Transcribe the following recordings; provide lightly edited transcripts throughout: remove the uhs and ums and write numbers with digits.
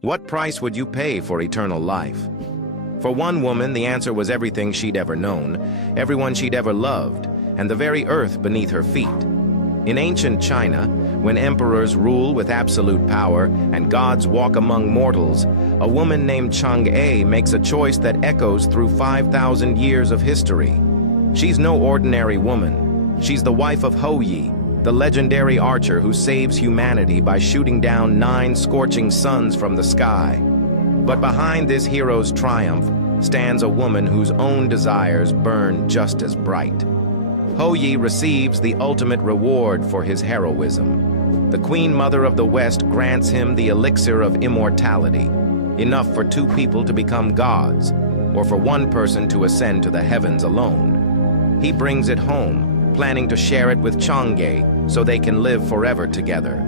What price would you pay for eternal life? For one woman, the answer was everything she'd ever known, everyone she'd ever loved, and the very earth beneath her feet. In ancient China, when emperors rule with absolute power and gods walk among mortals, a woman named Chang'e makes a choice that echoes through 5,000 years of history. She's no ordinary woman. She's the wife of Hou Yi, the legendary archer who saves humanity by shooting down 9 scorching suns from the sky. But behind this hero's triumph stands a woman whose own desires burn just as bright. Hou Yi receives the ultimate reward for his heroism. The Queen Mother of the West grants him the elixir of immortality, enough for 2 people to become gods, or for 1 person to ascend to the heavens alone. He brings it home, planning to share it with Chang'e so they can live forever together.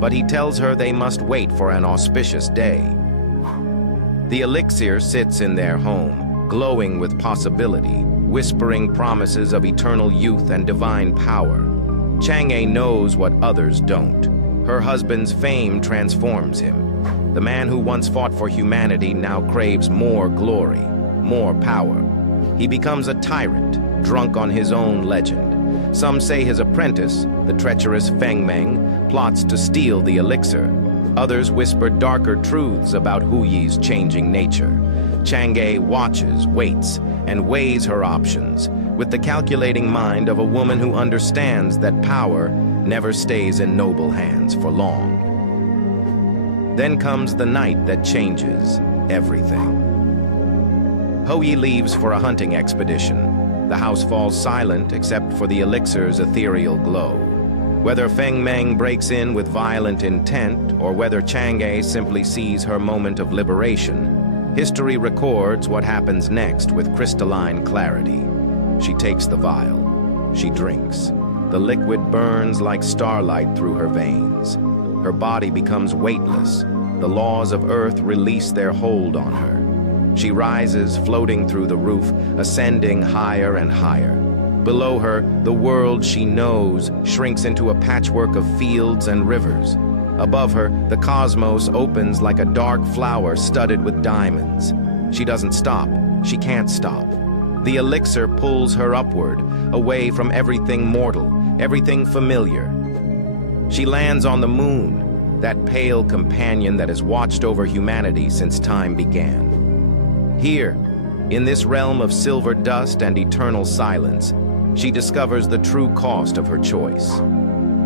But he tells her they must wait for an auspicious day. The elixir sits in their home, glowing with possibility, whispering promises of eternal youth and divine power. Chang'e knows what others don't. Her husband's fame transforms him. The man who once fought for humanity now craves more glory, more power. He becomes a tyrant, drunk on his own legend. Some say his apprentice, the treacherous Feng Meng, plots to steal the elixir. Others whisper darker truths about Hou Yi's changing nature. Chang'e watches, waits, and weighs her options, with the calculating mind of a woman who understands that power never stays in noble hands for long. Then comes the night that changes everything. Hou Yi leaves for a hunting expedition. The house falls silent except for the elixir's ethereal glow. Whether Feng Meng breaks in with violent intent or whether Chang'e simply sees her moment of liberation, history records what happens next with crystalline clarity. She takes the vial. She drinks. The liquid burns like starlight through her veins. Her body becomes weightless. The laws of Earth release their hold on her. She rises, floating through the roof, ascending higher and higher. Below her, the world she knows shrinks into a patchwork of fields and rivers. Above her, the cosmos opens like a dark flower studded with diamonds. She doesn't stop. She can't stop. The elixir pulls her upward, away from everything mortal, everything familiar. She lands on the moon, that pale companion that has watched over humanity since time began. Here, in this realm of silver dust and eternal silence, she discovers the true cost of her choice.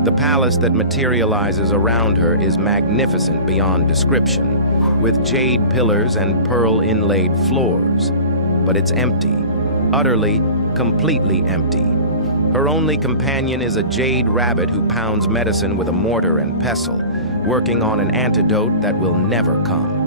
The palace that materializes around her is magnificent beyond description, with jade pillars and pearl-inlaid floors. But it's empty, utterly, completely empty. Her only companion is a jade rabbit who pounds medicine with a mortar and pestle, working on an antidote that will never come.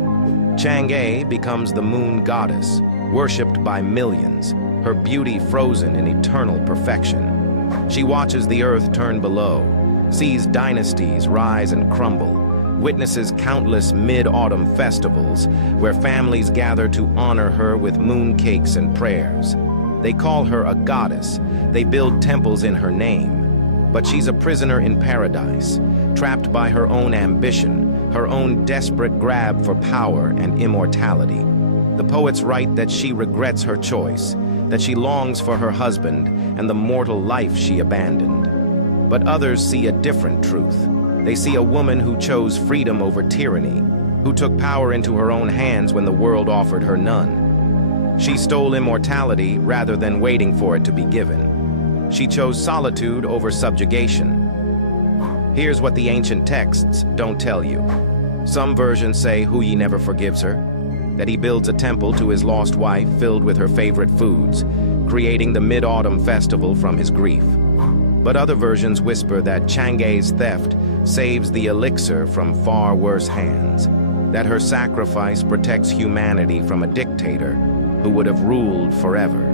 Chang'e becomes the moon goddess, worshipped by millions, her beauty frozen in eternal perfection. She watches the earth turn below, sees dynasties rise and crumble, witnesses countless mid-autumn festivals where families gather to honor her with moon cakes and prayers. They call her a goddess. They build temples in her name. But she's a prisoner in paradise, trapped by her own ambition, her own desperate grab for power and immortality. The poets write that she regrets her choice, that she longs for her husband and the mortal life she abandoned. But others see a different truth. They see a woman who chose freedom over tyranny, who took power into her own hands when the world offered her none. She stole immortality rather than waiting for it to be given. She chose solitude over subjugation. Here's what the ancient texts don't tell you. Some versions say Hou Yi never forgives her, that he builds a temple to his lost wife filled with her favorite foods, creating the Mid-Autumn Festival from his grief. But other versions whisper that Chang'e's theft saves the elixir from far worse hands, that her sacrifice protects humanity from a dictator who would have ruled forever.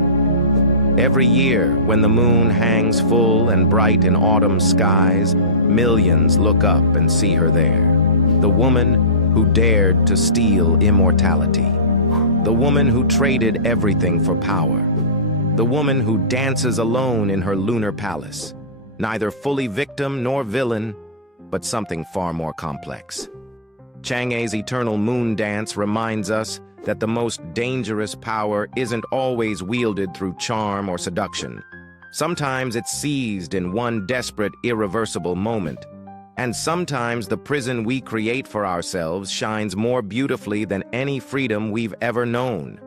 Every year, when the moon hangs full and bright in autumn skies, millions look up and see her there, the woman who dared to steal immortality, the woman who traded everything for power, the woman who dances alone in her lunar palace, neither fully victim nor villain, but something far more complex. Chang'e's eternal moon dance reminds us that the most dangerous power isn't always wielded through charm or seduction. Sometimes it's seized in one desperate, irreversible moment. And sometimes the prison we create for ourselves shines more beautifully than any freedom we've ever known.